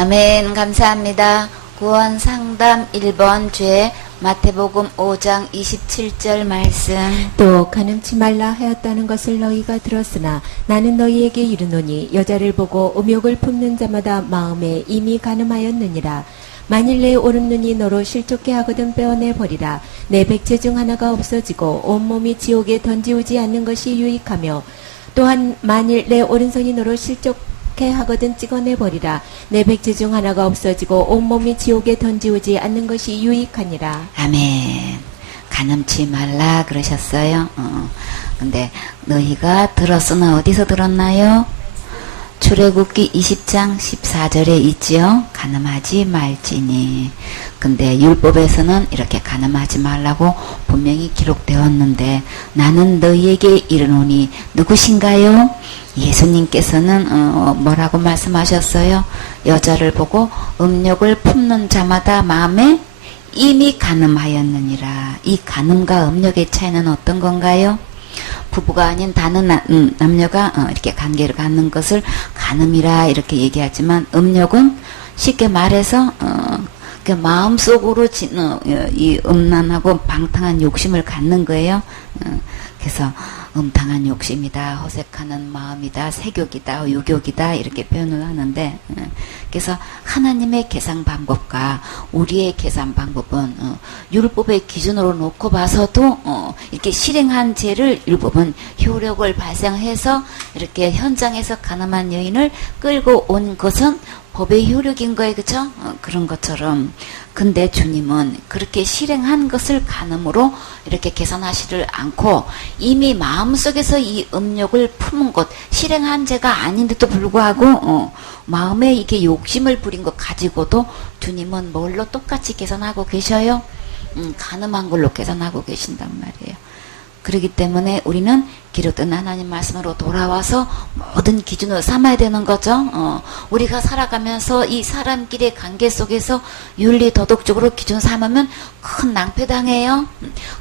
아멘. 감사합니다. 구원 상담 1번 죄 마태복음 5장 27절 말씀. 또 가늠치 말라 하였다는 것을 너희가 들었으나 나는 너희에게 이르노니 여자를 보고 음욕을 품는 자마다 마음에 이미 가늠하였느니라. 만일 내 오른눈이 너로 실족게 하거든 빼어내 버리라. 내 백체 중 하나가 없어지고 온몸이 지옥에 던지우지 않는 것이 유익하며 또한 만일 내 오른손이 너로 실족해 하거든 찍어내 버리라. 내 백체 중 하나가 없어지고 온몸이 지옥에 던지우지 않는 것이 유익하니라. 아멘. 가늠치 말라 그러셨어요. 근데 너희가 들었으나 어디서 들었나요? 출애굽기 20장 14절에 있지요. 가늠하지 말지니. 근데 율법에서는 이렇게 가늠하지 말라고 분명히 기록되었는데 나는 너희에게 이르노니 누구신가요? 예수님께서는 뭐라고 말씀하셨어요? 여자를 보고 음욕을 품는 자마다 마음에 이미 가늠하였느니라. 이 가늠과 음욕의 차이는 어떤 건가요? 부부가 아닌 다른 남녀가 이렇게 관계를 갖는 것을 가늠이라 이렇게 얘기하지만 음욕은 쉽게 말해서 그 마음속으로 이 음란하고 방탕한 욕심을 갖는 거예요. 그래서 음탕한 욕심이다, 허색하는 마음이다, 색욕이다, 유욕이다 이렇게 표현을 하는데, 그래서 하나님의 계산 방법과 우리의 계산 방법은 율법의 기준으로 놓고 봐서도 이렇게 실행한 죄를 율법은 효력을 발생해서 이렇게 현장에서 가늠한 여인을 끌고 온 것은 법의 효력인 거예요. 그쵸? 그런 것처럼. 근데 주님은 그렇게 실행한 것을 가늠으로 이렇게 계산하지를 않고 이미 마음속에서 이 음욕을 품은 것, 실행한 죄가 아닌데도 불구하고 마음에 이게 욕심을 부린 것 가지고도 주님은 뭘로 똑같이 계산하고 계셔요? 가늠한 걸로 계산하고 계신단 말이에요. 그렇기 때문에 우리는 기록된 하나님 말씀으로 돌아와서 모든 기준을 삼아야 되는 거죠. 우리가 살아가면서 이 사람끼리의 관계 속에서 윤리 도덕적으로 기준 삼으면 큰 낭패당해요.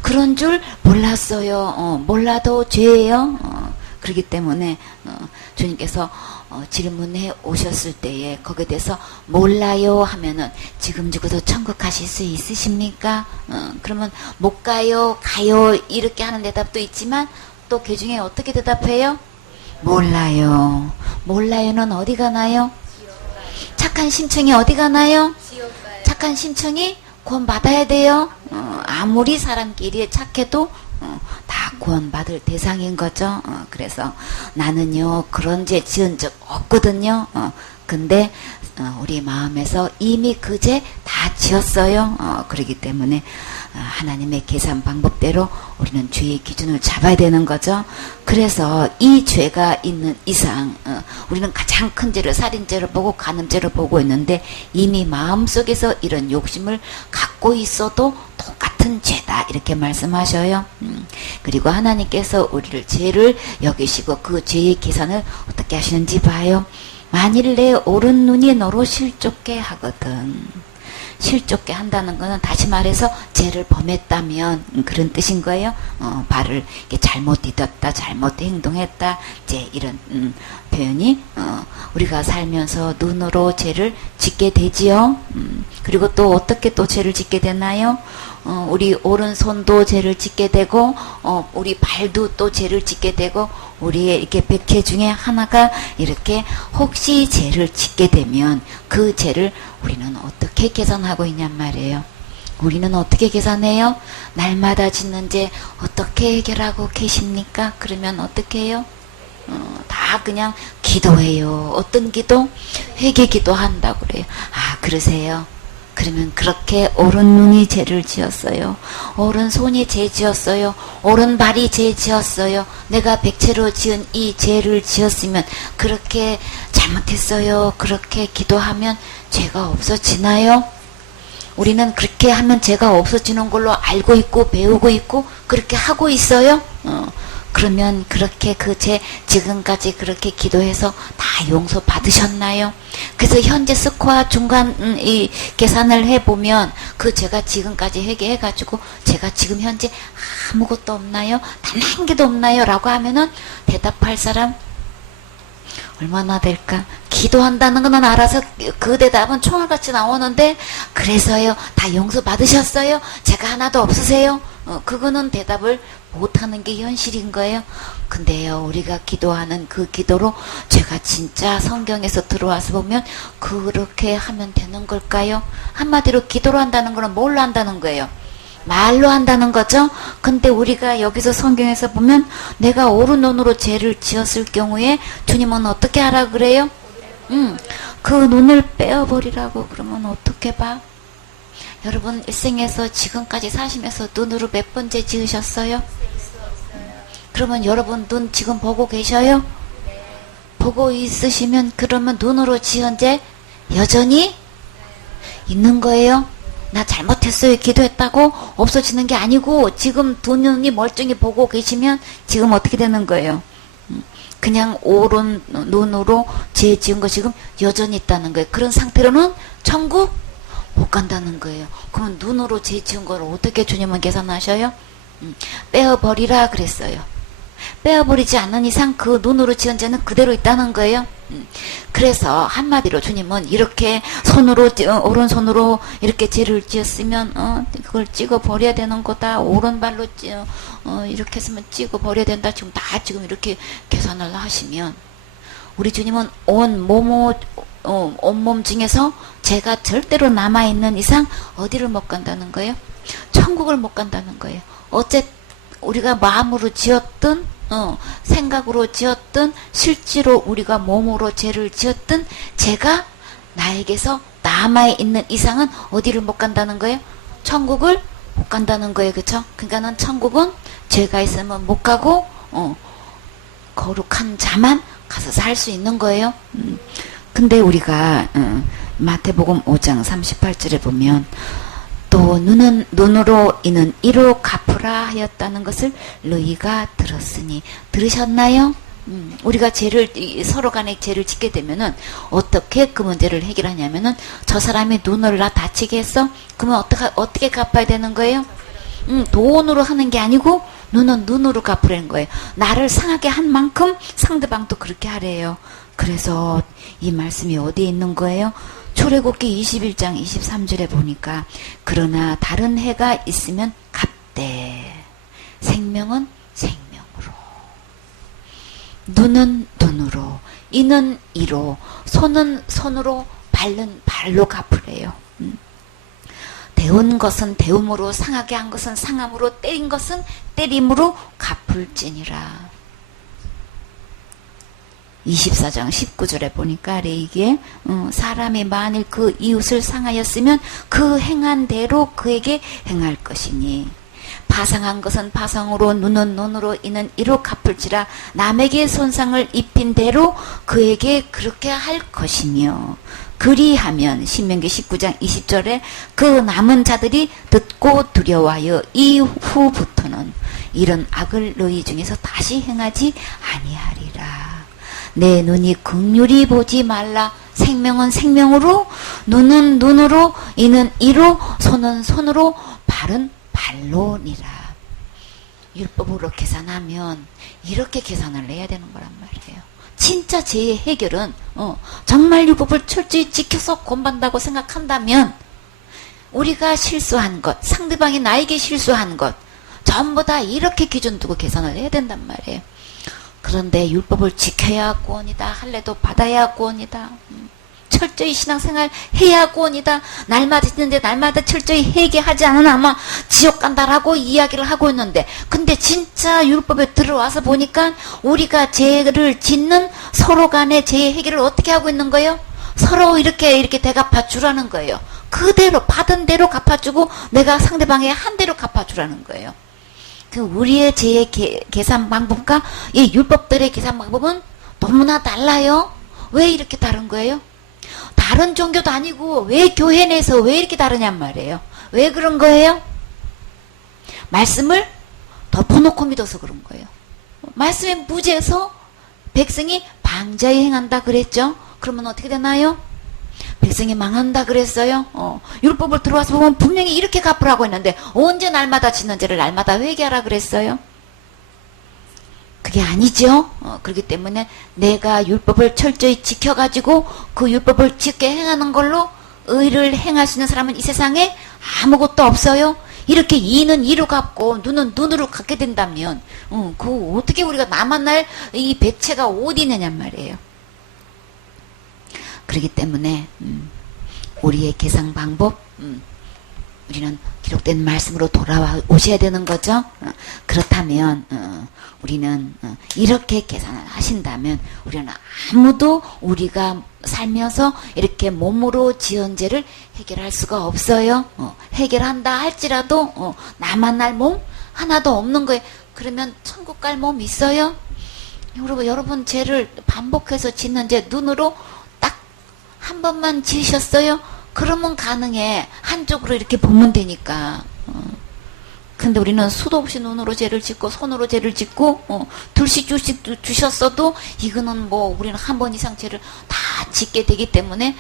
그런 줄 몰랐어요. 몰라도 죄예요. 그렇기 때문에 주님께서 질문해 오셨을 때에 거기에 대해서 몰라요 하면은 지금 죽어도 천국 가실 수 있으십니까? 그러면 못 가요, 가요 이렇게 하는 대답도 있지만 또 그 중에 어떻게 대답해요? 몰라요. 몰라요는 어디 가나요? 착한 심청이 어디 가나요? 착한 심청이 구원받아야 돼요. 아무리 사람끼리 착해도 다 구원받을 대상인 거죠. 그래서 나는요 그런 죄 지은 적 없거든요. 근데 우리 마음에서 이미 그 죄 다 지었어요. 그렇기 때문에 하나님의 계산 방법대로 우리는 죄의 기준을 잡아야 되는 거죠. 그래서 이 죄가 있는 이상 우리는 가장 큰 죄를 살인죄를 보고 간음죄를 보고 있는데 이미 마음속에서 이런 욕심을 갖고 있어도 똑같은 죄다 이렇게 말씀하셔요. 그리고 하나님께서 우리를 죄를 여기시고 그 죄의 계산을 어떻게 하시는지 봐요. 만일 내 오른 눈이 너로 실족게 하거든. 실족게 한다는 것은 다시 말해서 죄를 범했다면 그런 뜻인 거예요. 발을 이렇게 잘못 디뎠다, 잘못 행동했다, 이제 이런 표현이 우리가 살면서 눈으로 죄를 짓게 되지요. 그리고 또 어떻게 또 죄를 짓게 되나요? 우리 오른손도 죄를 짓게 되고 우리 발도 또 죄를 짓게 되고 우리의 이렇게 백회 중에 하나가 이렇게 혹시 죄를 짓게 되면 그 죄를 우리는 어떻게 계산하고 있냔 말이에요. 우리는 어떻게 계산해요? 날마다 짓는 죄 어떻게 해결하고 계십니까? 그러면 어떻게 해요? 다 그냥 기도해요. 어떤 기도? 회개 기도한다고 그래요. 아, 그러세요? 그러면 그렇게 오른눈이 죄를 지었어요. 오른손이 죄 지었어요. 오른발이 죄 지었어요. 내가 백체로 지은 이 죄를 지었으면 그렇게 잘못했어요. 그렇게 기도하면 죄가 없어지나요? 우리는 그렇게 하면 죄가 없어지는 걸로 알고 있고 배우고 있고 그렇게 하고 있어요. 그러면 그렇게 그 죄 지금까지 그렇게 기도해서 다 용서 받으셨나요? 그래서 현재 스코어 중간 이 계산을 해보면 그 죄가 지금까지 회개해가지고 제가 지금 현재 아무것도 없나요? 단 한 개도 없나요? 라고 하면은 대답할 사람 얼마나 될까? 기도한다는 거는 알아서 그 대답은 총알같이 나오는데 그래서요 다 용서 받으셨어요? 제가 하나도 없으세요? 그거는 대답을 못하는 게 현실인 거예요. 근데요 우리가 기도하는 그 기도로 제가 진짜 성경에서 들어와서 보면 그렇게 하면 되는 걸까요? 한마디로 기도로 한다는 거는 뭘로 한다는 거예요? 말로 한다는 거죠. 근데 우리가 여기서 성경에서 보면 내가 오른눈으로 죄를 지었을 경우에 주님은 어떻게 하라 그래요? 그 눈을 빼어버리라고 그러면 어떻게 봐? 여러분 일생에서 지금까지 사시면서 눈으로 몇 번째 지으셨어요? 그러면 여러분 눈 지금 보고 계셔요? 보고 있으시면 그러면 눈으로 지은 죄 여전히 있는 거예요? 나 잘못했어요 기도했다고 없어지는 게 아니고 지금 두 눈이 멀쩡히 보고 계시면 지금 어떻게 되는 거예요? 그냥 오른 눈으로 죄 지은 거 지금 여전히 있다는 거예요. 그런 상태로는 천국 못 간다는 거예요. 그러면 눈으로 죄 지은 걸 어떻게 주님은 계산하셔요? 빼어버리라 그랬어요. 빼어버리지 않는 이상 그 눈으로 지은 죄는 그대로 있다는 거예요. 그래서 한마디로 주님은 이렇게 손으로 오른손으로 이렇게 죄를 지었으면 그걸 찍어 버려야 되는 거다. 오른발로 이렇게 했으면 찍어 버려야 된다. 지금 다 지금 이렇게 계산을 하시면 우리 주님은 온몸 중에서 죄가 절대로 남아있는 이상 어디를 못 간다는 거예요? 천국을 못 간다는 거예요. 어쨌든 우리가 마음으로 지었든 생각으로 지었든 실제로 우리가 몸으로 죄를 지었든 죄가 나에게서 남아있는 이상은 어디를 못 간다는 거예요? 천국을 못 간다는 거예요. 그쵸? 그러니까는 천국은 죄가 있으면 못 가고 거룩한 자만 가서 살 수 있는 거예요. 근데 우리가 마태복음 5장 38절에 보면 또 눈으로 이는 이로 갚으라 하였다는 것을 너희가 들었으니 들으셨나요? 우리가 서로 간에 죄를 짓게 되면은 어떻게 그 문제를 해결하냐면은 저 사람이 눈을 나 다치게 했어? 그러면 어떻게 갚아야 되는 거예요? 돈으로 하는 게 아니고 눈은 눈으로 갚으라는 거예요. 나를 상하게 한 만큼 상대방도 그렇게 하래요. 그래서 이 말씀이 어디에 있는 거예요? 출애굽기 21장 23절에 보니까 그러나 다른 해가 있으면 갚되 생명은 생명으로 눈은 눈으로 이는 이로 손은 손으로 발은 발로 갚으래요. 데운 것은 데움으로 상하게 한 것은 상함으로 때린 것은 때림으로 갚을지니라. 24장 19절에 보니까 레이기에 사람이 만일 그 이웃을 상하였으면 그 행한 대로 그에게 행할 것이니 파상한 것은 파상으로 눈은 눈으로 이는 이로 갚을지라 남에게 손상을 입힌 대로 그에게 그렇게 할 것이며 그리하면 신명기 19장 20절에 그 남은 자들이 듣고 두려워하여 이후부터는 이런 악을 너희 중에서 다시 행하지 아니하리라. 내 눈이 긍휼히 보지 말라. 생명은 생명으로 눈은 눈으로 이는 이로 손은 손으로 발은 발로니라. 율법으로 계산하면 이렇게 계산을 해야 되는 거란 말이에요. 진짜 죄의 해결은 정말 율법을 철저히 지켜서 권반다고 생각한다면 우리가 실수한 것, 상대방이 나에게 실수한 것 전부 다 이렇게 기준 두고 계산을 해야 된단 말이에요. 그런데 율법을 지켜야 하고니다. 할례도 받아야 하고니다. 철저히 신앙생활 해야 하고니다. 날마다 있는데 날마다 철저히 회개하지 않으면 아마 지옥 간다라고 이야기를 하고 있는데 근데 진짜 율법에 들어와서 보니까 우리가 죄를 짓는 서로 간의 죄의 해결을 어떻게 하고 있는 거예요? 서로 이렇게 대갚아 주라는 거예요. 그대로 받은 대로 갚아주고 내가 상대방의 한 대로 갚아주라는 거예요. 그 우리의 죄의 계산 방법과 이 율법들의 계산 방법은 너무나 달라요. 왜 이렇게 다른 거예요? 다른 종교도 아니고 왜 교회 내에서 왜 이렇게 다르냔 말이에요. 왜 그런 거예요? 말씀을 덮어놓고 믿어서 그런 거예요. 말씀에 무지해서 백성이 방자에 행한다 그랬죠. 그러면 어떻게 되나요? 백성이 망한다 그랬어요. 율법을 들어와서 보면 분명히 이렇게 갚으라고 했는데 언제 날마다 짓는 죄를 날마다 회개하라 그랬어요. 그게 아니죠. 그렇기 때문에 내가 율법을 철저히 지켜가지고 그 율법을 지켜 행하는 걸로 의를 행할 수 있는 사람은 이 세상에 아무것도 없어요. 이렇게 이는 이로 갚고 눈은 눈으로 갚게 된다면 그 어떻게 우리가 나 만날 이 백체가 어디 있느냔 말이에요. 그렇기 때문에 우리의 계산 방법 우리는 기록된 말씀으로 돌아와 오셔야 되는 거죠. 그렇다면 우리는 이렇게 계산을 하신다면 우리는 아무도 우리가 살면서 이렇게 몸으로 지은 죄를 해결할 수가 없어요. 해결한다 할지라도 나만 날 몸 하나도 없는 거예요. 그러면 천국 갈 몸 있어요? 여러분 죄를 반복해서 짓는 죄 눈으로 딱 한 번만 지으셨어요? 그러면 가능해. 한쪽으로 이렇게 보면 되니까. 근데 우리는 수도 없이 눈으로 죄를 짓고 손으로 죄를 짓고 둘씩 주셨어도 이거는 뭐 우리는 한 번 이상 죄를 다 짓게 되기 때문에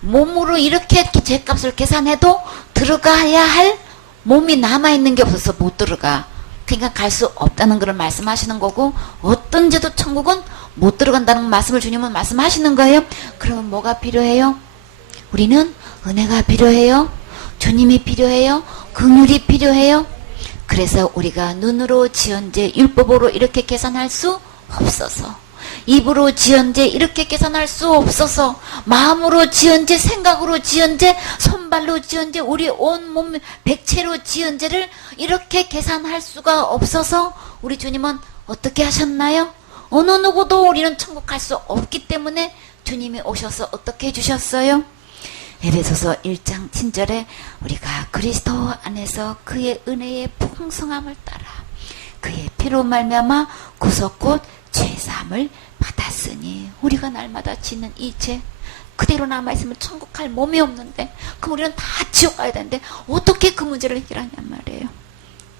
몸으로 이렇게 죄값을 계산해도 들어가야 할 몸이 남아있는 게 없어서 못 들어가. 그러니까 갈 수 없다는 걸 말씀하시는 거고 어떤 죄도 천국은 못 들어간다는 말씀을 주님은 말씀하시는 거예요. 그러면 뭐가 필요해요? 우리는 은혜가 필요해요. 주님이 필요해요. 긍휼이 필요해요. 그래서 우리가 눈으로 지은 죄 율법으로 이렇게 계산할 수 없어서 입으로 지은 죄 이렇게 계산할 수 없어서 마음으로 지은 죄 생각으로 지은 죄 손발로 지은 죄 우리 온몸 백체로 지은 죄를 이렇게 계산할 수가 없어서 우리 주님은 어떻게 하셨나요? 어느 누구도 우리는 천국 갈 수 없기 때문에 주님이 오셔서 어떻게 해주셨어요? 에베소서 1장 7절에 우리가 그리스도 안에서 그의 은혜의 풍성함을 따라 그의 피로 말미암아 구속 곧 죄사함을 받았으니 우리가 날마다 짓는 이 죄 그대로 남아있으면 천국 갈 몸이 없는데 그럼 우리는 다 지옥 가야 되는데 어떻게 그 문제를 해결하냔 말이에요.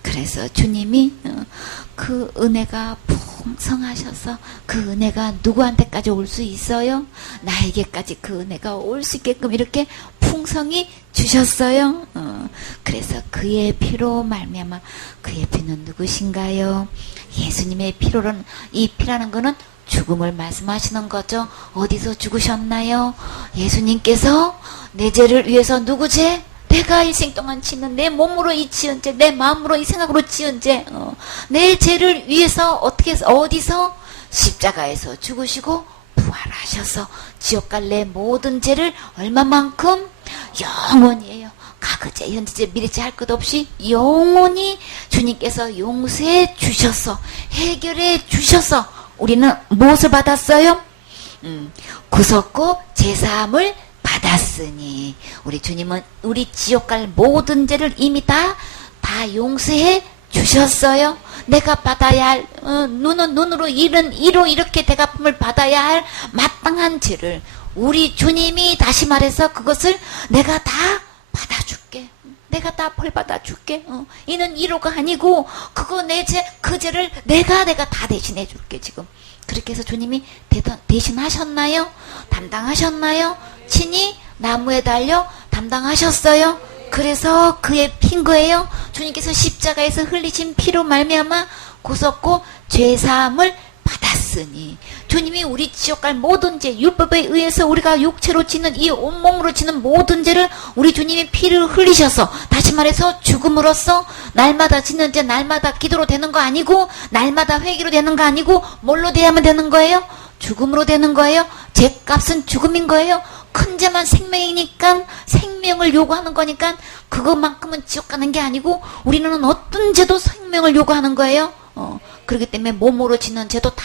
그래서 주님이 그 은혜가 풍성하셔서 그 은혜가 누구한테까지 올 수 있어요? 나에게까지 그 은혜가 올 수 있게끔 이렇게 풍성히 주셨어요. 그래서 그의 피로 말미암아 그의 피는 누구신가요? 예수님의 피로는 이 피라는 거는 죽음을 말씀하시는 거죠. 어디서 죽으셨나요? 예수님께서 내 죄를 위해서 누구 죄? 내가 일생 동안 짓는 내 몸으로 이 지은 죄, 내 마음으로 이 생각으로 지은 죄, 내 죄를 위해서 어떻게 해서 어디서 십자가에서 죽으시고 부활하셔서 지옥 갈 내 모든 죄를 얼마만큼 영원히에요. 과거죄, 현재죄, 미래죄 할 것 없이 영원히 주님께서 용서해 주셔서 해결해 주셔서 우리는 무엇을 받았어요? 구속고 제사함을 받았으니 우리 주님은 우리 지옥 갈 모든 죄를 이미 다 용서해 주셨어요. 내가 받아야 할 눈은 눈으로 이는 이로 이렇게 대갚음을 받아야 할 마땅한 죄를 우리 주님이 다시 말해서 그것을 내가 다 받아줄게. 내가 다 벌 받아줄게. 이는 이로가 아니고 그거 내 죄 그 죄를 내가 다 대신해 줄게. 지금 그렇게 해서 주님이 대신하셨나요? 담당하셨나요? 친히 나무에 달려 담당하셨어요. 그래서 그의 핀 거예요. 주님께서 십자가에서 흘리신 피로 말미암아 구속고 죄사함을 받았으니 주님이 우리 지옥 갈 모든 죄 율법에 의해서 우리가 육체로 지는 이 온몸으로 지는 모든 죄를 우리 주님이 피를 흘리셔서 다시 말해서 죽음으로써 날마다 지는 죄 날마다 기도로 되는 거 아니고 날마다 회개로 되는 거 아니고 뭘로 돼야만 되는 거예요? 죽음으로 되는 거예요? 죄값은 죽음인 거예요? 큰 죄만 생명이니까 생명을 요구하는 거니까 그것만큼은 지옥 가는 게 아니고 우리는 어떤 죄도 생명을 요구하는 거예요. 그렇기 때문에 몸으로 지는 죄도 다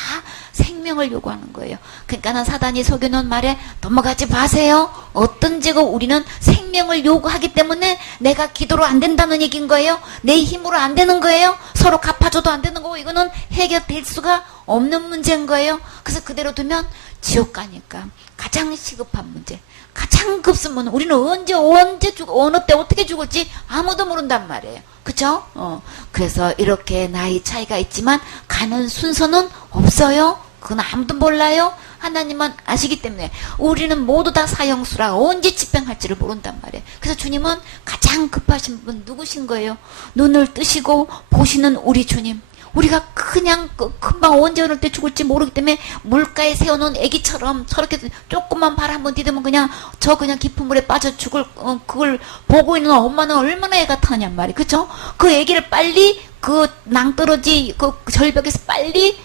생명을 요구하는 거예요. 그러니까는 사단이 속여놓은 말에 넘어가지 마세요. 어떤 죄고 우리는 생명을 요구하기 때문에 내가 기도로 안 된다는 얘기인 거예요. 내 힘으로 안 되는 거예요. 서로 갚아줘도 안 되는 거고 이거는 해결될 수가 없는 문제인 거예요. 그래서 그대로 두면 지옥 가니까 가장 시급한 문제, 가장 급수면 우리는 언제 죽어 어느 때 어떻게 죽을지 아무도 모른단 말이에요. 그쵸? 그래서 이렇게 나이 차이가 있지만 가는 순서는 없어요. 그건 아무도 몰라요. 하나님은 아시기 때문에 우리는 모두 다 사형수라 언제 집행할지를 모른단 말이에요. 그래서 주님은 가장 급하신 분 누구신 거예요? 눈을 뜨시고 보시는 우리 주님. 우리가 그냥 금방 언제 어느 때 죽을지 모르기 때문에 물가에 세워놓은 애기처럼 저렇게 조금만 발 한번 디디면 그냥 그냥 깊은 물에 빠져 죽을 그걸 보고 있는 엄마는 얼마나 애가 타냔 말이에요. 그쵸? 그 애기를 빨리 그 낭떠러지 그 절벽에서 빨리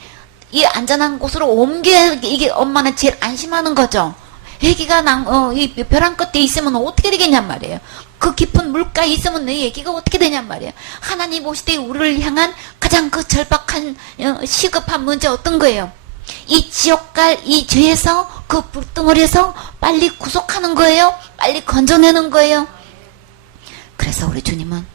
이 안전한 곳으로 옮겨야 이게 엄마는 제일 안심하는 거죠. 애기가 이 벼랑 끝에 있으면 어떻게 되겠냔 말이에요. 그 깊은 물가에 있으면 내 얘기가 어떻게 되냔 말이에요. 하나님 오시되 우리를 향한 가장 그 절박한 시급한 문제 어떤 거예요? 이 지옥갈 이 죄에서 그 불덩어리에서 빨리 구속하는 거예요. 빨리 건져내는 거예요. 그래서 우리 주님은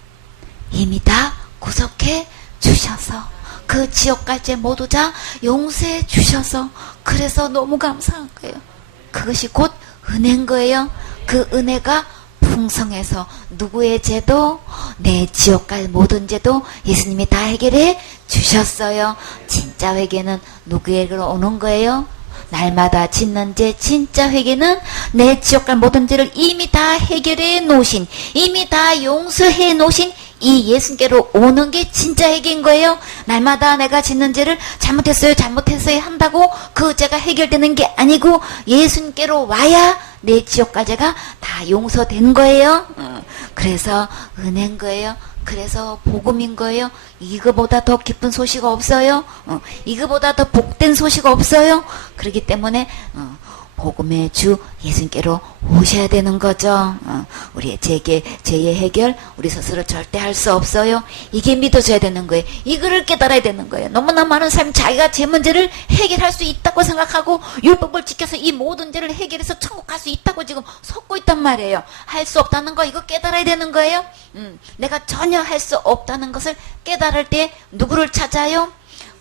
이미 다 구속해 주셔서 그 지옥갈 죄 모두 다 용서해 주셔서 그래서 너무 감사한 거예요. 그것이 곧 은혜인 거예요. 그 은혜가 풍성해서 누구의 죄도 내 지옥 갈 모든 죄도 예수님이 다 해결해 주셨어요. 진짜 회개는 누구에게로 오는 거예요? 날마다 짓는 죄 진짜 회개는 내 지옥 갈 모든 죄를 이미 다 해결해 놓으신 이미 다 용서해 놓으신 이 예수님께로 오는 게 진짜 회개인 거예요. 날마다 내가 짓는 죄를 잘못했어요 한다고 그 죄가 해결되는 게 아니고 예수님께로 와야 내 지옥갈 죄가 다 용서되는 거예요. 그래서 은혜인 거예요. 그래서 복음인 거예요. 이거보다 더 기쁜 소식 없어요. 이거보다 더 복된 소식 없어요. 그렇기 때문에 복음의 주 예수님께로 오셔야 되는 거죠. 우리의 죄의 해결 우리 스스로 절대 할 수 없어요. 이게 믿어져야 되는 거예요. 이거를 깨달아야 되는 거예요. 너무나 많은 사람이 자기가 죄 문제를 해결할 수 있다고 생각하고 율법을 지켜서 이 모든 죄를 해결해서 천국 갈 수 있다고 지금 속고 있단 말이에요. 할 수 없다는 거 이거 깨달아야 되는 거예요. 내가 전혀 할 수 없다는 것을 깨달을 때 누구를 찾아요?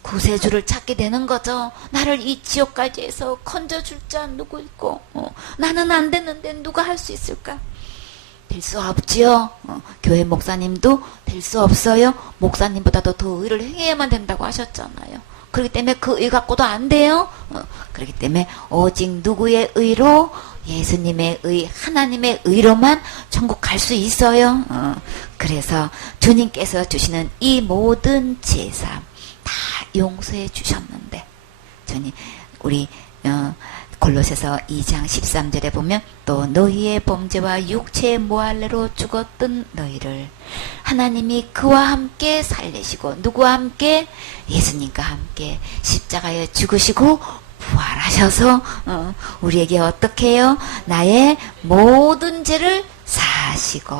구세주를 찾게 되는 거죠. 나를 이 지옥까지에서 건져줄 자 누구 있고 나는 안 되는데 누가 할 수 있을까? 될 수 없지요. 교회 목사님도 될 수 없어요. 목사님보다도 더 의를 행해야만 된다고 하셨잖아요. 그렇기 때문에 그 의 갖고도 안 돼요. 그렇기 때문에 오직 누구의 의로? 예수님의 의, 하나님의 의로만 천국 갈 수 있어요. 그래서 주님께서 주시는 이 모든 제사 다 용서해 주셨는데 주님 우리 골로새서 2장 13절에 보면 또 너희의 범죄와 육체의 모할례로 죽었던 너희를 하나님이 그와 함께 살리시고 누구와 함께? 예수님과 함께 십자가에 죽으시고 부활하셔서 우리에게 어떻게 해요? 나의 모든 죄를 사시고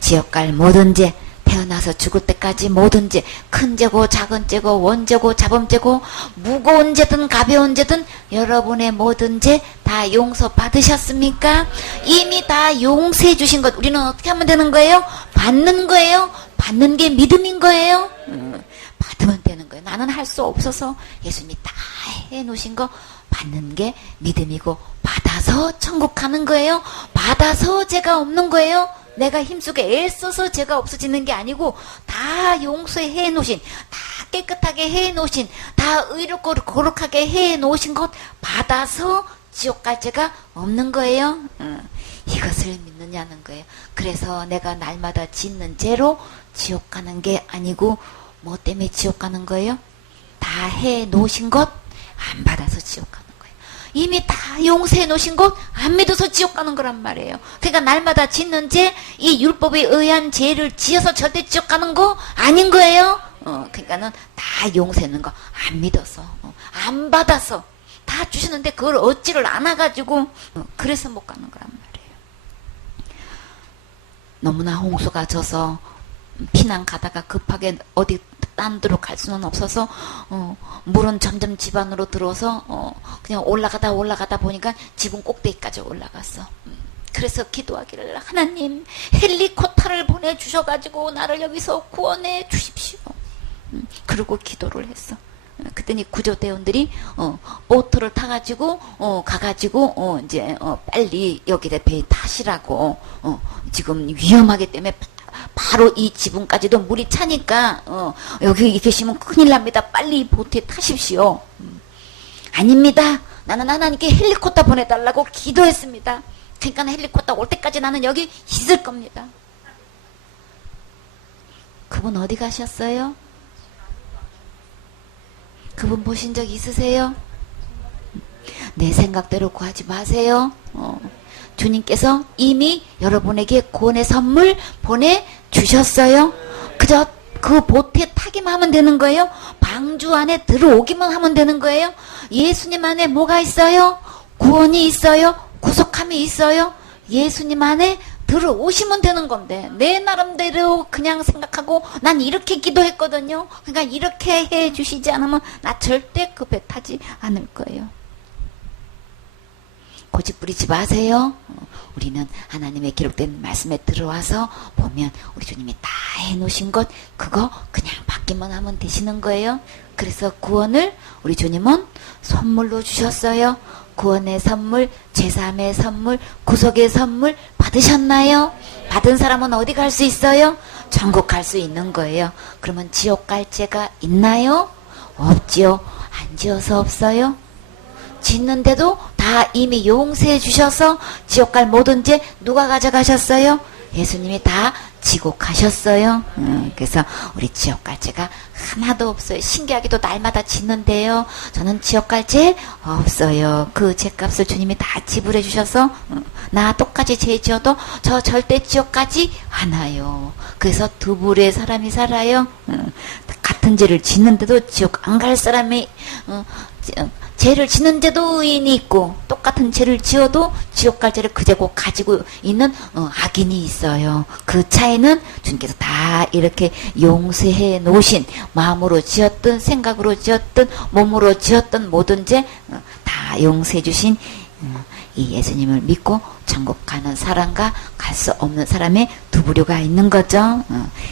지옥 갈 모든 죄 태어나서 죽을 때까지 모든 죄, 큰 죄고 작은 죄고 원죄고 자범죄고 무거운 죄든 가벼운 죄든 여러분의 모든 죄 다 용서 받으셨습니까? 이미 다 용서해 주신 것 우리는 어떻게 하면 되는 거예요? 받는 거예요. 받는 게 믿음인 거예요. 받으면 되는 거예요. 나는 할 수 없어서 예수님이 다 해놓으신 거 받는 게 믿음이고 받아서 천국 가는 거예요. 받아서 죄가 없는 거예요. 내가 힘쓰게 애써서 죄가 없어지는 게 아니고 다 용서해 놓으신 다 깨끗하게 해 놓으신 다 의롭고 거룩하게 해 놓으신 것 받아서 지옥 갈 죄가 없는 거예요. 이것을 믿느냐는 거예요. 그래서 내가 날마다 짓는 죄로 지옥 가는 게 아니고 뭐 때문에 지옥 가는 거예요? 다 해 놓으신 것 안 받아서 지옥 가는 거예요. 이미 다 용서해 놓으신 것 안 믿어서 지옥 가는 거란 말이에요. 그러니까 날마다 짓는 죄, 이 율법에 의한 죄를 지어서 절대 지옥 가는 거 아닌 거예요. 그러니까는 다 용서하는 거 안 믿어서, 안 받아서 다 주시는데 그걸 얻지를 않아가지고 그래서 못 가는 거란 말이에요. 너무나 홍수가 져서 피난 가다가 급하게 어디 딴 데로 갈 수는 없어서 물은 점점 집 안으로 들어서 그냥 올라가다 보니까 지붕 꼭대기까지 올라갔어. 그래서 기도하기를 하나님 헬리콥터를 보내주셔가지고 나를 여기서 구원해 주십시오. 그러고 기도를 했어. 그랬더니 구조대원들이 보트를 타가지고 가가지고 이제 빨리 여기다 배에 타시라고 지금 위험하기 때문에 바로 이 지붕까지도 물이 차니까 여기 계시면 큰일 납니다. 빨리 보트에 타십시오. 아닙니다. 나는 하나님께 헬리콥터 보내달라고 기도했습니다. 그러니까 헬리콥터 올 때까지 나는 여기 있을 겁니다. 그분 어디 가셨어요? 그분 보신 적 있으세요? 내 생각대로 구하지 마세요. 주님께서 이미 여러분에게 구원의 선물 보내주셨어요. 그저 그 보트에 타기만 하면 되는 거예요. 방주 안에 들어오기만 하면 되는 거예요. 예수님 안에 뭐가 있어요? 구원이 있어요. 구속함이 있어요. 예수님 안에 들어오시면 되는 건데 내 나름대로 그냥 생각하고 난 이렇게 기도했거든요. 그러니까 이렇게 해 주시지 않으면 나 절대 그 배 타지 않을 거예요. 고집 부리지 마세요. 우리는 하나님의 기록된 말씀에 들어와서 보면 우리 주님이 다 해놓으신 것 그거 그냥 받기만 하면 되시는 거예요. 그래서 구원을 우리 주님은 선물로 주셨어요. 구원의 선물, 제사함의 선물, 구속의 선물 받으셨나요? 받은 사람은 어디 갈 수 있어요? 천국 갈 수 있는 거예요. 그러면 지옥 갈 죄가 있나요? 없지요. 안 지어서 없어요. 짓는데도 다 이미 용서해 주셔서 지옥 갈 모든 죄 누가 가져가셨어요? 예수님이 다 지고 가셨어요. 그래서 우리 지옥 갈 죄가 하나도 없어요. 신기하게도 날마다 짓는데요. 저는 지옥 갈 죄 없어요. 그 죄값을 주님이 다 지불해 주셔서 나 똑같이 죄 지어도 저 절대 지옥 가지 않아요. 그래서 두 부류의 사람이 살아요. 같은 죄를 짓는데도 지옥 안 갈 사람이 죄를 짓는데도 의인이 있고 똑같은 죄를 지어도 지옥 갈 죄를 그제고 가지고 있는 악인이 있어요. 그 차이는 주님께서 다 이렇게 용서해 놓으신 마음으로 지었든 생각으로 지었든 몸으로 지었든 모든 죄 다 용서해 주신 이 예수님을 믿고 천국 가는 사람과 갈 수 없는 사람의 두 부류가 있는 거죠.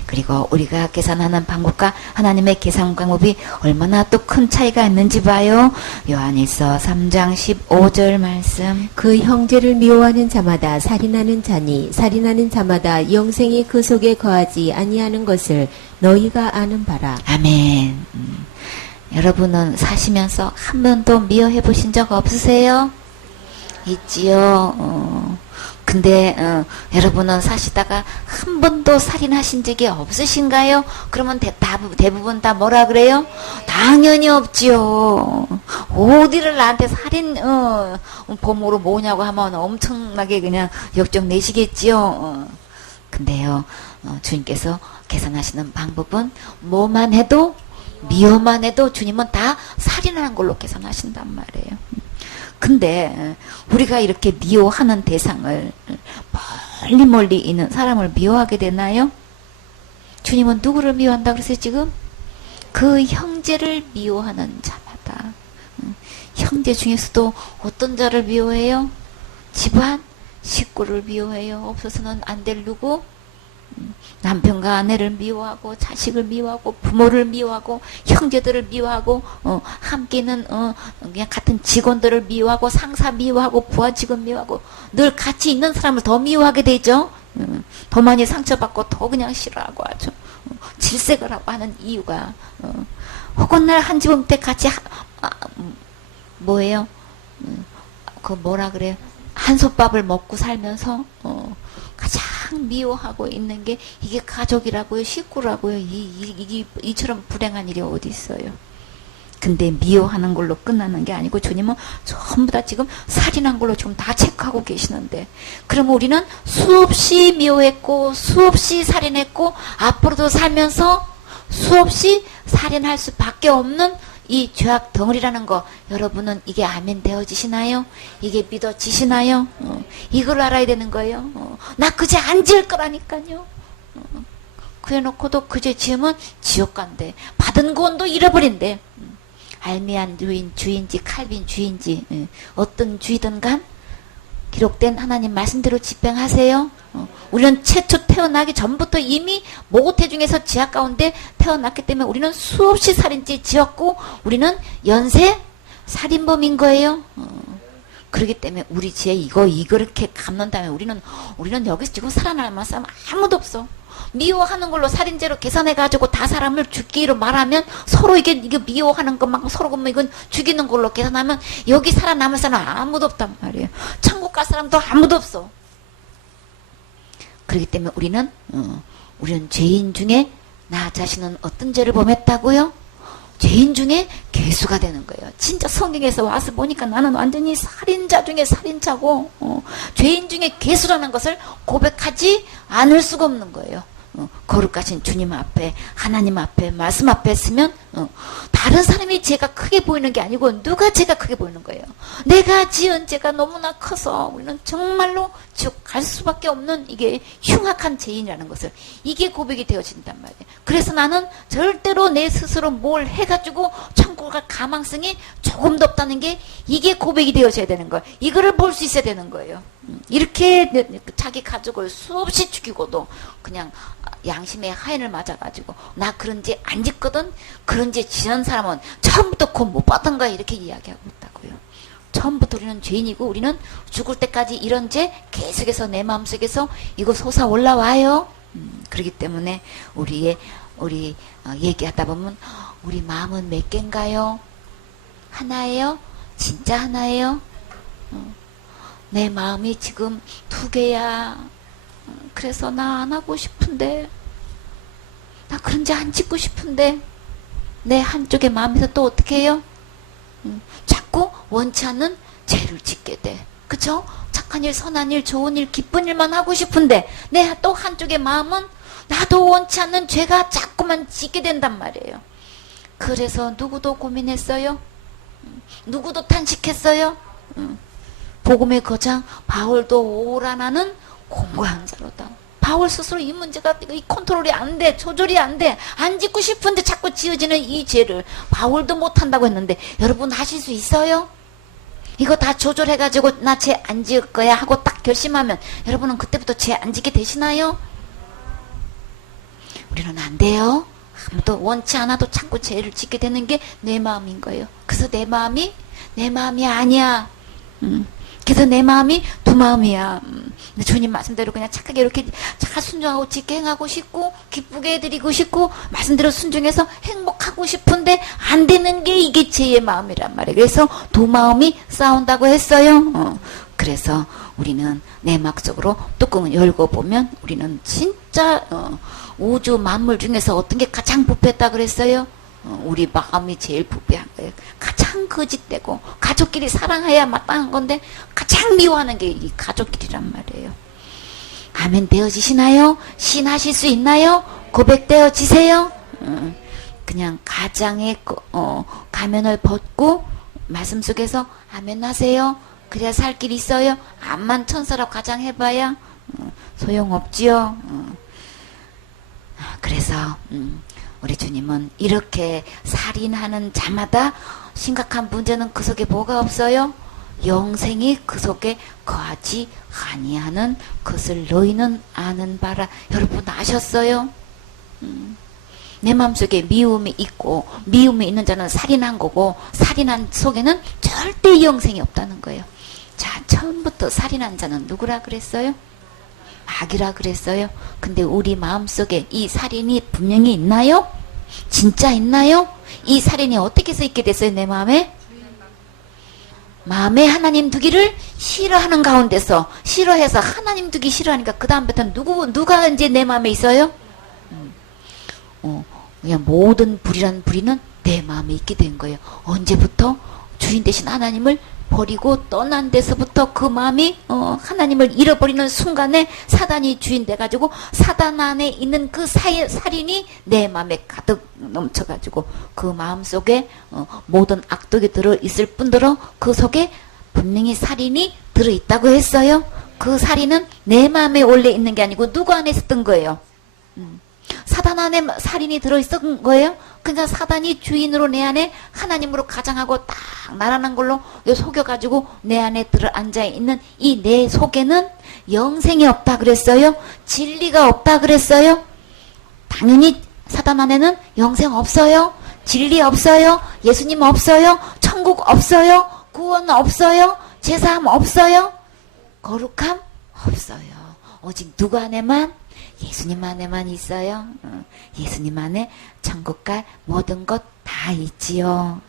그리고 우리가 계산하는 방법과 하나님의 계산 방법이 얼마나 또 큰 차이가 있는지 봐요. 요한일서 3장 15절 말씀. 그 형제를 미워하는 자마다 살인하는 자니 살인하는 자마다 영생이 그 속에 거하지 아니하는 것을 너희가 아는 바라. 아멘. 여러분은 사시면서 한 번도 미워해 보신 적 없으세요? 있지요. 근데 여러분은 사시다가 한 번도 살인하신 적이 없으신가요? 그러면 대부분 다 뭐라 그래요? 당연히 없지요. 어디를 나한테 살인 범으로 뭐냐고 하면 엄청나게 그냥 역적 내시겠지요. 근데요 주님께서 계산하시는 방법은 뭐만 해도 미워만 해도 주님은 다 살인하는 걸로 계산하신단 말이에요. 근데 우리가 이렇게 미워하는 대상을 멀리 있는 사람을 미워하게 되나요? 주님은 누구를 미워한다 그랬어요 지금? 그 형제를 미워하는 자마다. 형제 중에서도 어떤 자를 미워해요? 집안 식구를 미워해요. 없어서는 안 될 누구? 남편과 아내를 미워하고 자식을 미워하고 부모를 미워하고 형제들을 미워하고 함께 있는 그냥 같은 직원들을 미워하고 상사 미워하고 부하 직원 미워하고 늘 같이 있는 사람을 더 미워하게 되죠. 더 많이 상처받고 더 그냥 싫어하고 아주 질색을 하고 하는 이유가 혹은 날 한 집은 때 같이 뭐예요? 그 뭐라 그래요? 한솥밥을 먹고 살면서 가장 미워하고 있는 게 이게 가족이라고요, 식구라고요. 이처럼 불행한 일이 어디 있어요? 근데 미워하는 걸로 끝나는 게 아니고 주님은 전부 다 지금 살인한 걸로 지금 다 체크하고 계시는데, 그러면 우리는 수없이 미워했고 수없이 살인했고 앞으로도 살면서 수없이 살인할 수밖에 없는 이 죄악 덩어리라는 거, 여러분은 이게 아멘 되어지시나요? 이게 믿어지시나요? 이걸 알아야 되는 거예요. 나 그 죄 안 지을 거라니까요. 그래놓고도 그 죄 지으면 지옥 간대. 받은 구원도 잃어버린대. 알미안 주인지 칼빈 주인지 어떤 주이든 간 기록된 하나님 말씀대로 집행하세요. 우리는 최초 태어나기 전부터 이미 모태 중에서 지하 가운데 태어났기 때문에 우리는 수없이 살인죄 지었고 우리는 연쇄 살인범인 거예요. 그렇기 때문에 우리 지혜 이렇게 갚는다면 우리는 여기서 지금 살아날 만한 사람 아무도 없어. 미워하는 걸로 살인죄로 계산해가지고 다 사람을 죽기로 말하면 서로 이게 미워하는 것만 서로 그러면 이건 죽이는 걸로 계산하면 여기 살아남을 사람 아무도 없단 말이에요. 천국 갈 사람도 아무도 없어. 그렇기 때문에 우리는 죄인 중에 나 자신은 어떤 죄를 범했다고요? 죄인 중에 괴수가 되는 거예요. 진짜 성경에서 와서 보니까 나는 완전히 살인자 중에 살인자고 죄인 중에 괴수라는 것을 고백하지 않을 수가 없는 거예요. 거룩하신 주님 앞에, 하나님 앞에, 말씀 앞에 서면 다른 사람이 죄가 크게 보이는 게 아니고 누가 죄가 크게 보이는 거예요. 내가 지은 죄가 너무나 커서 우리는 정말로 지옥 갈 수밖에 없는 이게 흉악한 죄인이라는 것을, 이게 고백이 되어진단 말이에요. 그래서 나는 절대로 내 스스로 뭘 해가지고 천국을 갈 가망성이 조금도 없다는 게, 이게 고백이 되어져야 되는 거예요. 이거를 볼 수 있어야 되는 거예요. 이렇게 자기 가족을 수없이 죽이고도 그냥 양심의 하인을 맞아가지고 나 그런 죄 안 짓거든, 그런 죄 지은 사람은 처음부터 곧 못 받은 거야, 이렇게 이야기하고 있다고요. 처음부터 우리는 죄인이고 우리는 죽을 때까지 이런 죄 계속해서 내 마음속에서 이거 솟아 올라와요. 그렇기 때문에 우리 얘기하다 보면 우리 마음은 몇 개인가요? 하나예요? 진짜 하나예요? 내 마음이 지금 2개야. 그래서 나 안 하고 싶은데, 나 그런 죄 안 짓고 싶은데, 내 한쪽의 마음에서 또 어떻게 해요? 자꾸 원치 않는 죄를 짓게 돼. 그쵸? 착한 일, 선한 일, 좋은 일, 기쁜 일만 하고 싶은데 내 또 한쪽의 마음은 나도 원치 않는 죄가 자꾸만 짓게 된단 말이에요. 그래서 누구도 고민했어요? 누구도 탄식했어요? 복음의 거장 바울도 오라나는 공고한 자로다. 바울 스스로 이 문제가 이 컨트롤이 안 돼, 조절이 안 돼, 안 짓고 싶은데 자꾸 지어지는 이 죄를 바울도 못한다고 했는데 여러분 하실 수 있어요? 이거 다 조절해가지고 나 죄 안 지을 거야 하고 딱 결심하면 여러분은 그때부터 죄 안 짓게 되시나요? 우리는 안 돼요. 아무도 원치 않아도 자꾸 죄를 짓게 되는 게 내 마음인 거예요. 그래서 내 마음이 내 마음이 아니야. 그래서 내 마음이 두 마음이야. 주님 말씀대로 그냥 착하게 이렇게 잘 순종하고 지게 행하고 싶고 기쁘게 해드리고 싶고 말씀대로 순종해서 행복하고 싶은데 안 되는 게 이게 죄의 마음이란 말이에요. 그래서 두 마음이 싸운다고 했어요. 그래서 우리는 내막적으로 뚜껑을 열고 보면 우리는 진짜 우주 만물 중에서 어떤 게 가장 부패했다 그랬어요? 우리 마음이 제일 부패한 거예요. 가장 거짓되고 가족끼리 사랑해야 마땅한 건데 가장 미워하는 게 이 가족끼리란 말이에요. 아멘 되어지시나요? 신하실 수 있나요? 고백되어지세요? 그냥 가장의 가면을 벗고 말씀 속에서 아멘 하세요. 그래야 살 길이 있어요. 암만 천사라고 가장 해봐야 소용없지요. 그래서 우리 주님은 이렇게 살인하는 자마다 심각한 문제는 그 속에 뭐가 없어요? 영생이 그 속에 거하지 아니하는 것을 너희는 아는 바라. 여러분 아셨어요? 내 마음속에 미움이 있고 미움이 있는 자는 살인한 거고 살인한 속에는 절대 영생이 없다는 거예요. 자, 처음부터 살인한 자는 누구라 그랬어요? 악이라 그랬어요. 근데 우리 마음속에 이 살인이 분명히 있나요? 진짜 있나요? 이 살인이 어떻게 해서 있게 됐어요? 내 마음에? 마음에 하나님 두기를 싫어하는 가운데서 싫어해서 하나님 두기 싫어하니까 그 다음부터는 누가 이제 내 마음에 있어요? 그냥 모든 불이란 불의는 내 마음에 있게 된 거예요. 언제부터? 주인 되신 하나님을 버리고 떠난 데서부터 그 마음이 하나님을 잃어버리는 순간에 사단이 주인 돼가지고 사단 안에 있는 그 살인이 내 마음에 가득 넘쳐가지고 그 마음속에 모든 악독이 들어있을 뿐더러 그 속에 분명히 살인이 들어있다고 했어요. 그 살인은 내 마음에 원래 있는 게 아니고 누구 안에 있었던 거예요? 사단 안에 살인이 들어있었던 거예요. 그러니까 사단이 주인으로 내 안에 하나님으로 가장하고 딱 날아난 걸로 속여가지고 내 안에 들어 앉아있는 이 내 속에는 영생이 없다 그랬어요. 진리가 없다 그랬어요. 당연히 사단 안에는 영생 없어요. 진리 없어요. 예수님 없어요. 천국 없어요. 구원 없어요. 제사함 없어요. 거룩함 없어요. 오직 누구 안에만? 예수님 안에만 있어요. 예수님 안에 천국 갈 모든 것 다 있지요.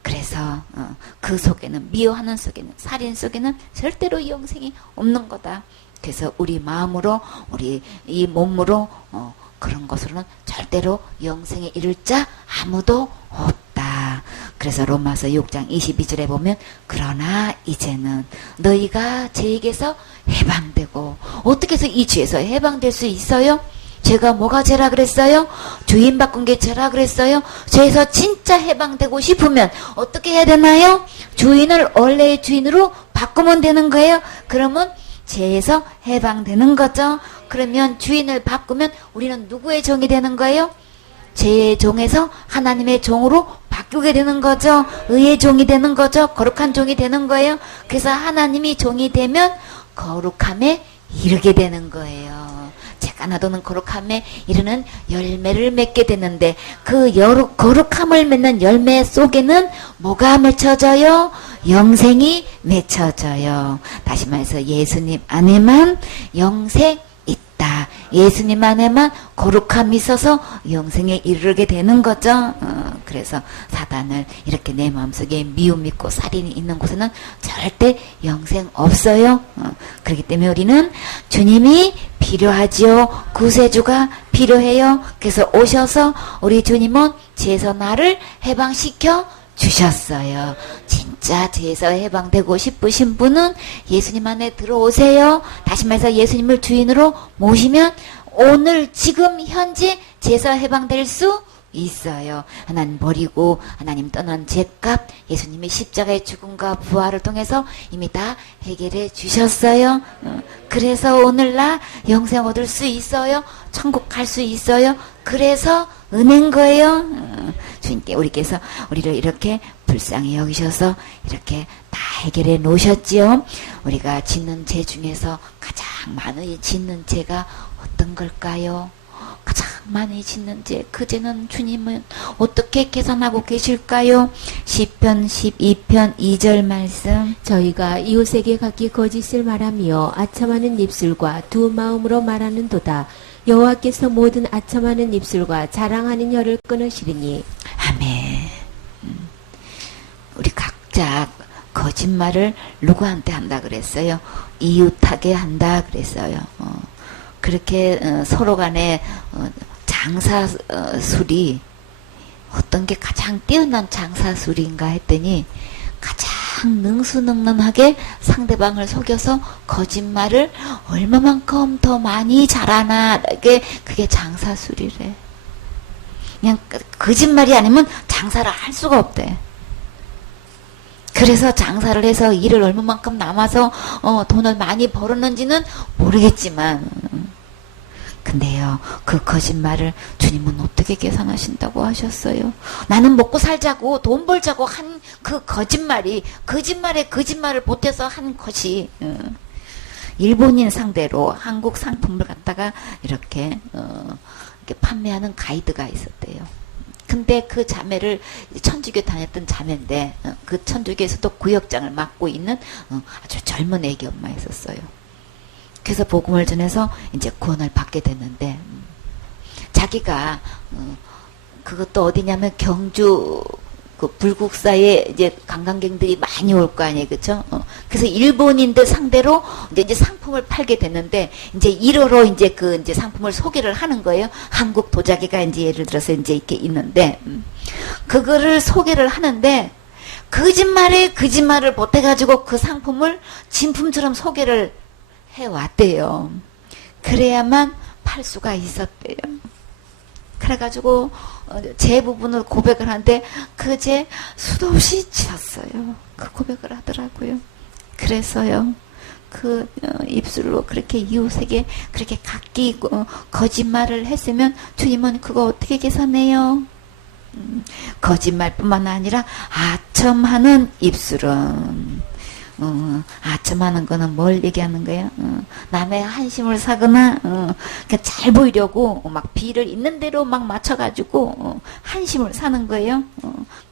그래서 그 속에는 미워하는 속에는 살인 속에는 절대로 영생이 없는 거다. 그래서 우리 마음으로 우리 이 몸으로 그런 것으로는 절대로 영생에 이를 자 아무도 없다. 그래서 로마서 6장 22절에 보면 그러나 이제는 너희가 죄에게서 해방되고 어떻게 해서 이 죄에서 해방될 수 있어요? 죄가 뭐가 죄라 그랬어요? 주인 바꾼 게 죄라 그랬어요? 죄에서 진짜 해방되고 싶으면 어떻게 해야 되나요? 주인을 원래의 주인으로 바꾸면 되는 거예요. 그러면 죄에서 해방되는 거죠. 그러면 주인을 바꾸면 우리는 누구의 종이 되는 거예요? 죄의 종에서 하나님의 종으로 바꾸게 되는 거죠. 의의 종이 되는 거죠. 거룩한 종이 되는 거예요. 그래서 하나님이 종이 되면 거룩함에 이르게 되는 거예요. 죄가 나도는 거룩함에 이르는 열매를 맺게 되는데 그 거룩함을 맺는 열매 속에는 뭐가 맺혀져요? 영생이 맺혀져요. 다시 말해서 예수님 안에만 영생 있다. 예수님 안에만 거룩함이 있어서 영생에 이르게 되는 거죠. 그래서 사단을 이렇게 내 마음속에 미움 있고 살인이 있는 곳에는 절대 영생 없어요. 그렇기 때문에 우리는 주님이 필요하지요. 구세주가 필요해요. 그래서 오셔서 우리 주님은 죄에서 나를 해방시켜 주셨어요. 진짜 죄에서 해방되고 싶으신 분은 예수님 안에 들어오세요. 다시 말해서 예수님을 주인으로 모시면 오늘 지금 현재 죄에서 해방될 수 있어요. 하나님 버리고 하나님 떠난 죄값 예수님의 십자가의 죽음과 부활을 통해서 이미 다 해결해 주셨어요. 그래서 오늘날 영생 얻을 수 있어요. 천국 갈 수 있어요. 그래서 은혜인 거예요. 주님께 우리께서 우리를 이렇게 불쌍히 여기셔서 이렇게 다 해결해 놓으셨지요. 우리가 짓는 죄 중에서 가장 많이 짓는 죄가 어떤 걸까요? 가장 많이 짓는 죄, 그 죄는 주님은 어떻게 계산하고 계실까요? 시편 12편 2절 말씀. 저희가 이웃에게 각기 거짓을 말하며 아첨하는 입술과 두 마음으로 말하는 도다. 여호와께서 모든 아첨하는 입술과 자랑하는 혀를 끊으시리니. 아멘. 우리 각자 거짓말을 누구한테 한다 그랬어요? 이웃하게 한다 그랬어요. 그렇게 서로 간에 장사술이 어떤 게 가장 뛰어난 장사술인가 했더니 가장 능수능란하게 상대방을 속여서 거짓말을 얼마만큼 더 많이 잘하나 그게 장사술이래. 그냥 거짓말이 아니면 장사를 할 수가 없대. 그래서 장사를 해서 일을 얼마만큼 남아서 돈을 많이 벌었는지는 모르겠지만 근데요, 그 거짓말을 주님은 어떻게 계산하신다고 하셨어요? 나는 먹고 살자고 돈 벌자고 한 그 거짓말에 거짓말을 보태서 한 것이 일본인 상대로 한국 상품을 갖다가 이렇게 판매하는 가이드가 있었대요. 근데 그 자매를 천주교 다녔던 자매인데 그 천주교에서도 구역장을 맡고 있는 아주 젊은 애기 엄마였었어요. 그래서 복음을 전해서 이제 구원을 받게 됐는데 자기가 그것도 어디냐면 경주 그 불국사에 이제 관광객들이 많이 올 거 아니에요, 그렇죠? 그래서 일본인들 상대로 이제 상품을 팔게 됐는데 이제 1호로 이제 그 이제 상품을 소개를 하는 거예요. 한국 도자기가 이제 예를 들어서 이제 이렇게 있는데 그거를 소개를 하는데 거짓말을 보태가지고 그 상품을 진품처럼 소개를 해왔대요. 그래야만 팔 수가 있었대요. 그래가지고 제 부분을 고백을 하는데 그 제 수도 없이 지었어요. 그 고백을 하더라고요. 그래서요. 그 입술로 그렇게 이웃에게 그렇게 각기 거짓말을 했으면 주님은 그거 어떻게 계산해요? 거짓말뿐만 아니라 아첨하는 입술은 아첨하는 거는 뭘 얘기하는 거예요? 남의 한심을 사거나 잘 보이려고 막 비를 있는 대로 막 맞춰가지고 한심을 사는 거예요.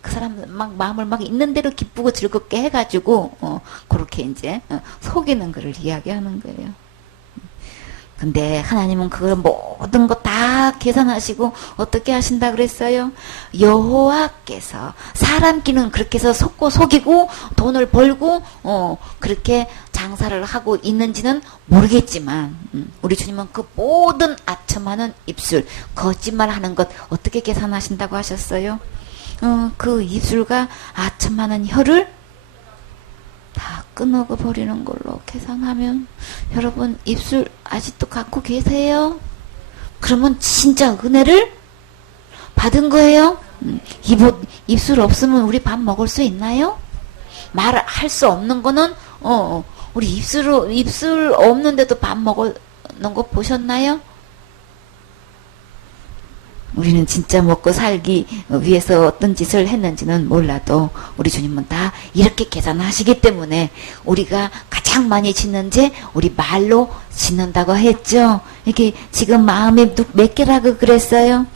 그 사람 막 마음을 막 있는 대로 기쁘고 즐겁게 해가지고 그렇게 이제 속이는 거를 이야기하는 거예요. 근데 하나님은 그걸 모든 거 다 계산하시고 어떻게 하신다 그랬어요? 여호와께서 사람 끼는 그렇게 해서 속고 속이고 돈을 벌고 그렇게 장사를 하고 있는지는 모르겠지만 우리 주님은 그 모든 아첨하는 입술, 거짓말하는 것 어떻게 계산하신다고 하셨어요? 그 입술과 아첨하는 혀를 다 끊어버리는 걸로 계산하면 여러분 입술 아직도 갖고 계세요? 그러면 진짜 은혜를 받은 거예요? 입술 없으면 우리 밥 먹을 수 있나요? 말할 수 없는 거는 우리 입술 없는데도 밥 먹는 거 보셨나요? 우리는 진짜 먹고 살기 위해서 어떤 짓을 했는지는 몰라도 우리 주님은 다 이렇게 계산하시기 때문에 우리가 가장 많이 짓는 죄 우리 말로 짓는다고 했죠. 이렇게 지금 마음에 몇 개라고 그랬어요?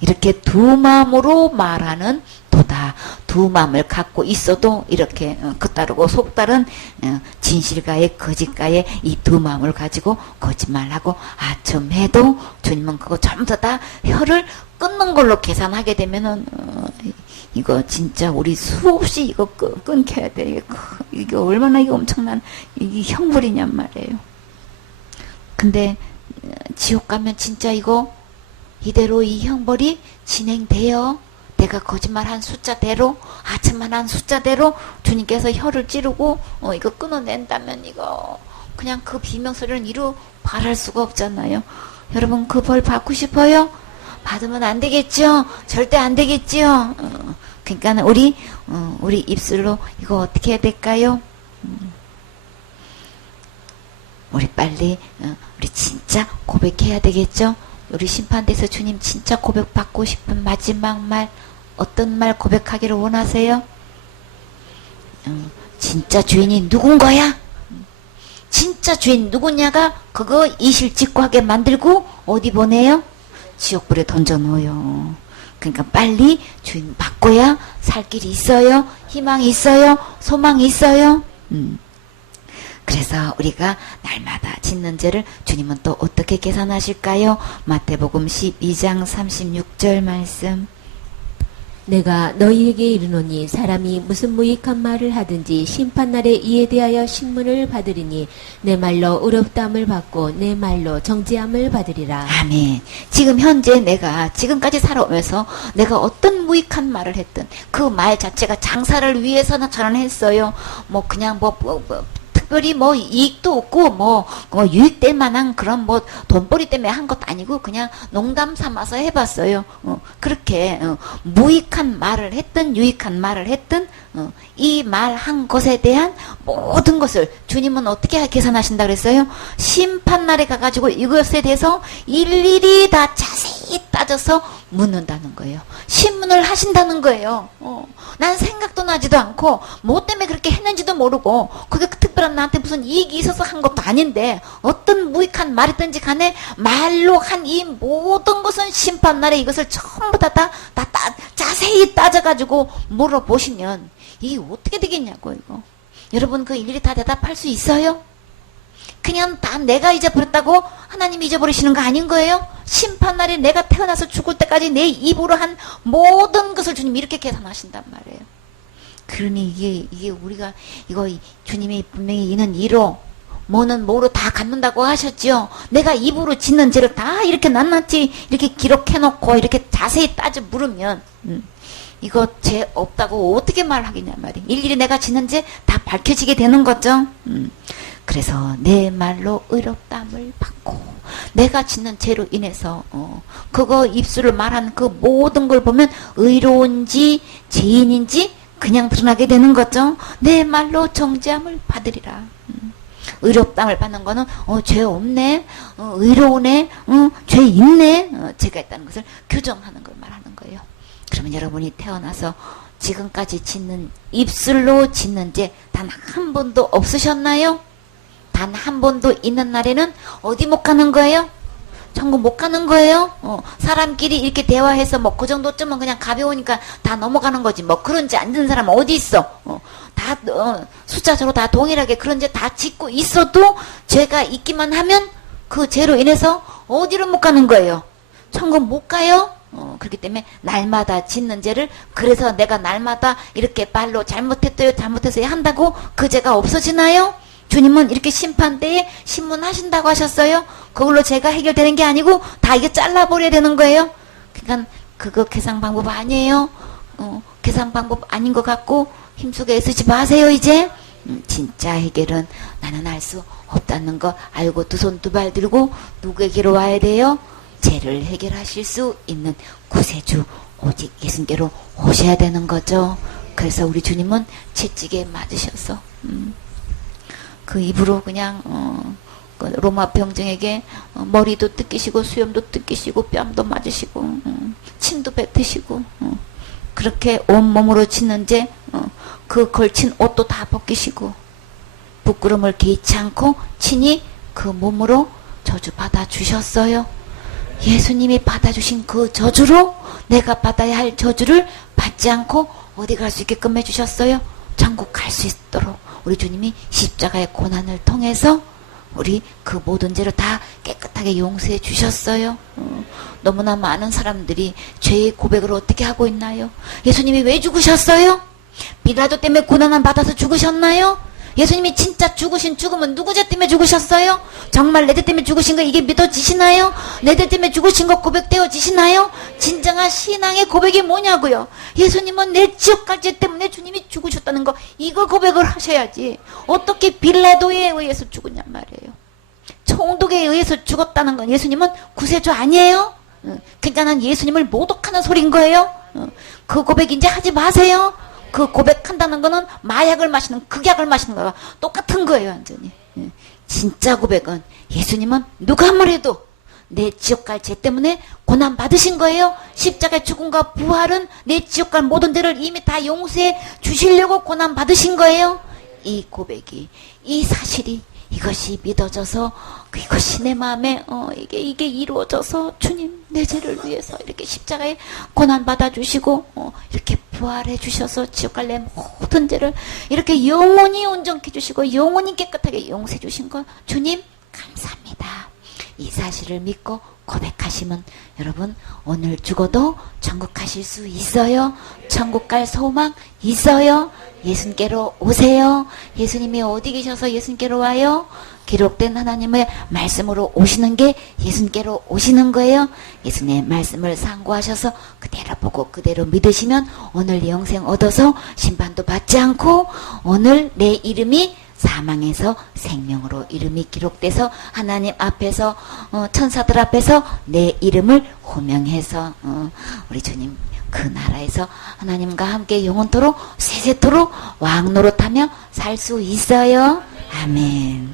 이렇게 두 마음으로 말하는 도다. 두 마음을 갖고 있어도 이렇게 겉다르고 속다른 진실과의 거짓과의 이 두 마음을 가지고 거짓말하고 아첨해도 주님은 그거 전부 다 혀를 끊는 걸로 계산하게 되면은 이거 진짜 우리 수없이 이거 끊겨야 돼. 이게 얼마나 이거 엄청난 이게 형벌이냔 말이에요. 근데 지옥 가면 진짜 이거 이대로 이 형벌이 진행돼요. 내가 거짓말한 숫자대로 아첨만 숫자대로 주님께서 혀를 찌르고 이거 끊어낸다면 이거 그냥 그 비명소리는 이루 바랄 수가 없잖아요. 여러분 그 벌 받고 싶어요? 받으면 안 되겠죠? 절대 안 되겠죠? 그러니까 우리 입술로 이거 어떻게 해야 될까요? 우리 빨리 우리 진짜 고백해야 되겠죠? 우리 심판대에서 주님 진짜 고백받고 싶은 마지막 말 어떤 말 고백하기를 원하세요? 진짜 주인이 누군 거야? 진짜 주인 누구냐가 그거 이실직고하게 만들고 어디 보내요? 지옥불에 던져놓어요. 그러니까 빨리 주인 바꿔야 살 길이 있어요. 희망이 있어요. 소망이 있어요. 그래서 우리가 날마다 짓는 죄를 주님은 또 어떻게 계산하실까요? 마태복음 12장 36절 말씀. 내가 너희에게 이르노니 사람이 무슨 무익한 말을 하든지 심판날에 이에 대하여 신문을 받으리니 내 말로 의롭다함을 받고 내 말로 정죄함을 받으리라. 아멘. 지금 현재 내가 지금까지 살아오면서 내가 어떤 무익한 말을 했든 그 말 자체가 장사를 위해서는 저는 했어요. 뭐 그냥 특별히 이익도 없고 유익될 만한 그런 돈벌이 때문에 한 것도 아니고 그냥 농담 삼아서 해봤어요. 그렇게 무익한 말을 했든 유익한 말을 했든 이 말 한 것에 대한 모든 것을 주님은 어떻게 계산하신다 그랬어요? 심판날에 가가지고 이것에 대해서 일일이 다 자세히 따져서 묻는다는 거예요. 신문을 하신다는 거예요. 난 생각도 나지도 않고 뭐 때문에 그렇게 했는지도 모르고 그게 특별한 나한테 무슨 이익이 있어서 한 것도 아닌데 어떤 무익한 말이든지 간에 말로 한 이 모든 것은 심판날에 이것을 전부 다 자세히 따져가지고 물어보시면 이게 어떻게 되겠냐고 이거. 여러분 그 일일이 다 대답할 수 있어요? 그냥 다 내가 잊어버렸다고 하나님이 잊어버리시는 거 아닌 거예요? 심판날에 내가 태어나서 죽을 때까지 내 입으로 한 모든 것을 주님이 이렇게 계산하신단 말이에요. 그러니 이게 우리가 이거 주님이 분명히 이는 이로 뭐는 뭐로 다 갚는다고 하셨죠. 내가 입으로 짓는 죄를 다 이렇게 낱낱이 이렇게 기록해놓고 이렇게 자세히 따져 물으면 이거 죄 없다고 어떻게 말하겠냐 말이에요. 일일이 내가 짓는 죄 다 밝혀지게 되는 거죠. 그래서 내 말로 의롭다함을 받고 내가 짓는 죄로 인해서 그거 입술을 말한 그 모든 걸 보면 의로운지 죄인인지 그냥 드러나게 되는 거죠. 내 말로 정죄함을 받으리라. 의롭다함을 받는 거는 죄 없네, 의로우네, 죄 있네, 죄가 있다는 것을 규정하는 걸 말하는 거예요. 그러면 여러분이 태어나서 지금까지 짓는 입술로 짓는 죄 단 한 번도 없으셨나요? 단 한 번도 있는 날에는 어디 못 가는 거예요? 천국 못 가는 거예요? 사람끼리 이렇게 대화해서 그 정도쯤은 그냥 가벼우니까 다 넘어가는 거지. 그런 죄 안 짓는 사람 어디 있어? 다 숫자적으로 다 동일하게 그런 죄 다 짓고 있어도 죄가 있기만 하면 그 죄로 인해서 어디로 못 가는 거예요? 천국 못 가요? 그렇기 때문에 날마다 짓는 죄를 그래서 내가 날마다 이렇게 말로 잘못했어요 한다고 그 죄가 없어지나요? 주님은 이렇게 심판대에 신문하신다고 하셨어요. 그걸로 제가 해결되는 게 아니고 다 이게 잘라버려야 되는 거예요. 그러니까 그거 계산 방법 아니에요. 계산 방법 아닌 것 같고 힘쓰게 애쓰지 마세요 이제. 진짜 해결은 나는 알 수 없다는 거 알고 두 손 두 발 들고 누구에게로 와야 돼요? 죄를 해결하실 수 있는 구세주 오직 예수님께로 오셔야 되는 거죠. 그래서 우리 주님은 채찍에 맞으셔서 그 입으로 그냥 그 로마 병정에게 머리도 뜯기시고 수염도 뜯기시고 뺨도 맞으시고 침도 뱉으시고 그렇게 온몸으로 치는 죄 그 걸친 옷도 다 벗기시고 부끄럼을 개의치 않고 친히 그 몸으로 저주 받아주셨어요. 예수님이 받아주신 그 저주로 내가 받아야 할 저주를 받지 않고 어디 갈 수 있게끔 해주셨어요. 천국 갈 수 있도록 우리 주님이 십자가의 고난을 통해서 우리 그 모든 죄를 다 깨끗하게 용서해 주셨어요. 너무나 많은 사람들이 죄의 고백을 어떻게 하고 있나요? 예수님이 왜 죽으셨어요? 빌라도 때문에 고난을 받아서 죽으셨나요? 예수님이 진짜 죽으신 죽음은 누구 죄 때문에 죽으셨어요? 정말 내 죄 때문에 죽으신 거 이게 믿어지시나요? 내 죄 때문에 죽으신 거 고백되어지시나요? 진정한 신앙의 고백이 뭐냐고요? 예수님은 내 지옥 갈 죄 때문에 주님이 죽으셨다는 거 이거 고백을 하셔야지. 어떻게 빌라도에 의해서 죽었냔 말이에요. 총독에 의해서 죽었다는 건 예수님은 구세주 아니에요? 그러니까 는 예수님을 모독하는 소린 거예요. 그 고백 이제 하지 마세요. 그 고백한다는 거는 마약을 마시는 극약을 마시는 거와 똑같은 거예요. 완전히. 진짜 고백은 예수님은 누가 뭐래도 내 지옥 갈 죄 때문에 고난 받으신 거예요. 십자가의 죽음과 부활은 내 지옥 갈 모든 죄를 이미 다 용서해 주시려고 고난 받으신 거예요. 이 고백이 이 사실이 이것이 믿어져서 이것이 내 마음에 이게 이루어져서 주님 내 죄를 위해서 이렇게 십자가에 고난 받아주시고 이렇게 부활해 주셔서 지옥 갈 내 모든 죄를 이렇게 영원히 온전케 주시고 영원히 깨끗하게 용서해 주신 거 주님 감사합니다. 이 사실을 믿고 고백하시면 여러분 오늘 죽어도 천국 가실 수 있어요. 천국 갈 소망 있어요. 예수님께로 오세요. 예수님이 어디 계셔서 예수님께로 와요? 기록된 하나님의 말씀으로 오시는 게 예수님께로 오시는 거예요. 예수님의 말씀을 상고하셔서 그대로 보고 그대로 믿으시면 오늘 영생 얻어서 심판도 받지 않고 오늘 내 이름이 사망에서 생명으로 이름이 기록돼서 하나님 앞에서 천사들 앞에서 내 이름을 호명해서 우리 주님 그 나라에서 하나님과 함께 영원토록 세세토록 왕노릇하며 살 수 있어요. 아멘.